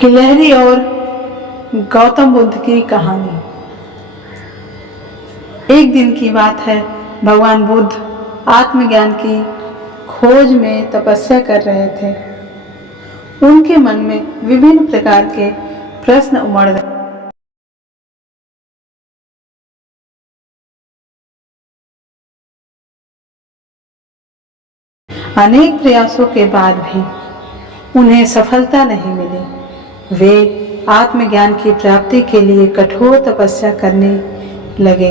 गिलहरी और गौतम बुद्ध की कहानी। एक दिन की बात है, भगवान बुद्ध आत्मज्ञान की खोज में तपस्या कर रहे थे। उनके मन में विभिन्न प्रकार के प्रश्न उमड़ रहे। अनेक प्रयासों के बाद भी उन्हें सफलता नहीं मिली। वे आत्मज्ञान की प्राप्ति के लिए कठोर तपस्या करने लगे,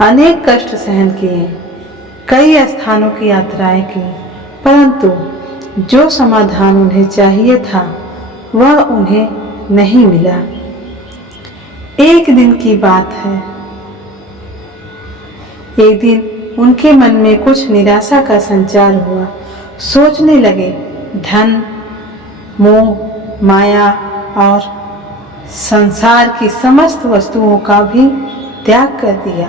अनेक कष्ट सहन किए, कई स्थानों की यात्राएं की, परंतु जो समाधान उन्हें चाहिए था वह उन्हें नहीं मिला। एक दिन की बात है, एक दिन उनके मन में कुछ निराशा का संचार हुआ। सोचने लगे, धन, मोह, माया और संसार की समस्त वस्तुओं का भी त्याग कर दिया,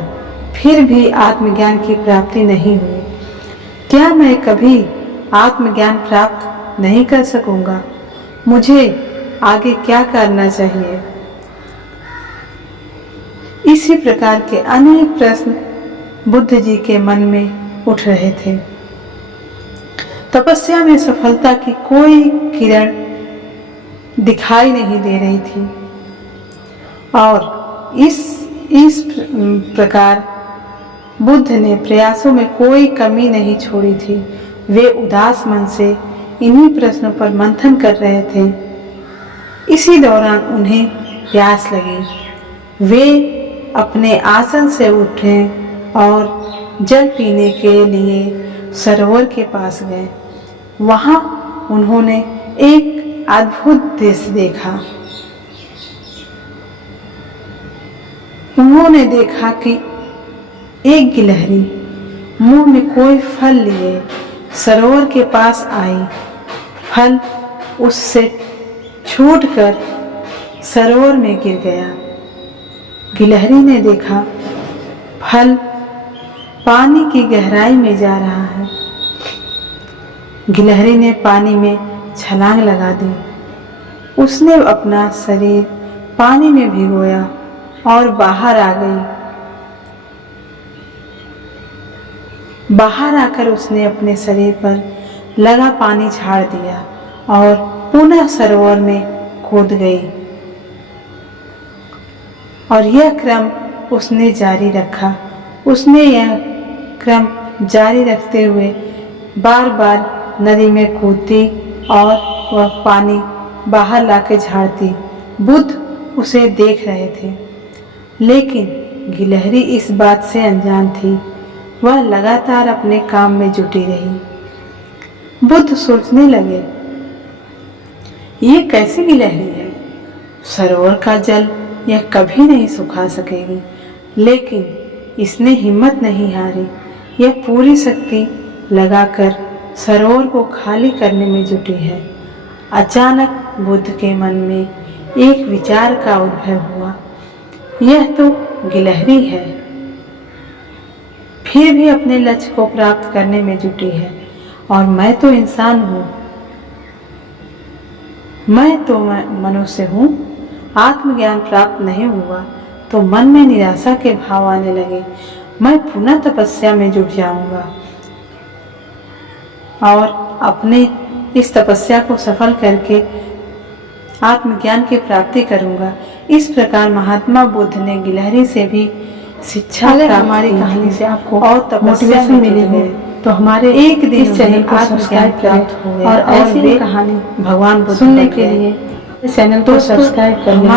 फिर भी आत्मज्ञान की प्राप्ति नहीं हुई। क्या मैं कभी आत्मज्ञान प्राप्त नहीं कर सकूंगा? मुझे आगे क्या करना चाहिए? इसी प्रकार के अनेक प्रश्न बुद्ध जी के मन में उठ रहे थे। तपस्या में सफलता की कोई किरण दिखाई नहीं दे रही थी और इस प्रकार बुद्ध ने प्रयासों में कोई कमी नहीं छोड़ी थी। वे उदास मन से इन्हीं प्रश्नों पर मंथन कर रहे थे। इसी दौरान उन्हें प्यास लगी। वे अपने आसन से उठे और जल पीने के लिए सरोवर के पास गए। वहां उन्होंने एक अद्भुत दृश्य देखा। उन्होंने देखा कि एक गिलहरी मुंह में कोई फल लिए सरोवर के पास आई। फल उससे छूटकर सरोवर में गिर गया। गिलहरी ने देखा फल पानी की गहराई में जा रहा है। गिलहरी ने पानी में छलांग लगा दी। उसने अपना शरीर पानी में भिगोया और बाहर आ गई। बाहर आकर उसने अपने शरीर पर लगा पानी झाड़ दिया और पुनः सरोवर में कूद गई। और यह क्रम उसने जारी रखा। उसने यह क्रम जारी रखते हुए बार बार नदी में कूदती और वह पानी बाहर लाकर झाड़ती। बुद्ध उसे देख रहे थे, लेकिन गिलहरी इस बात से अनजान थी। वह लगातार अपने काम में जुटी रही। बुद्ध सोचने लगे, ये कैसी गिलहरी है? सरोवर का जल यह कभी नहीं सुखा सकेगी, लेकिन इसने हिम्मत नहीं हारी। यह पूरी शक्ति लगाकर सरोवर को खाली करने में जुटी है। अचानक बुद्ध के मन में एक विचार का उद्भव हुआ, यह तो गिलहरी है, फिर भी अपने लक्ष्य को प्राप्त करने में जुटी है, और मैं तो इंसान हूँ, मैं तो मनुष्य हूँ। आत्मज्ञान प्राप्त नहीं हुआ तो मन में निराशा के भाव आने लगे। मैं पुनः तपस्या में जुट जाऊंगा और अपने इस तपस्या को सफल करके आत्मज्ञान की प्राप्ति करूंगा। इस प्रकार महात्मा बुद्ध ने गिलहरी से भी शिक्षा। अगर हमारी कहानी से आपको और तपस्या मिली हो तो हमारे एक दिन इस चैनल को सब्सक्राइब करें और ऐसी कहानी भगवान बुद्ध सुनने के लिए इस चैनल को सब्सक्राइब करें।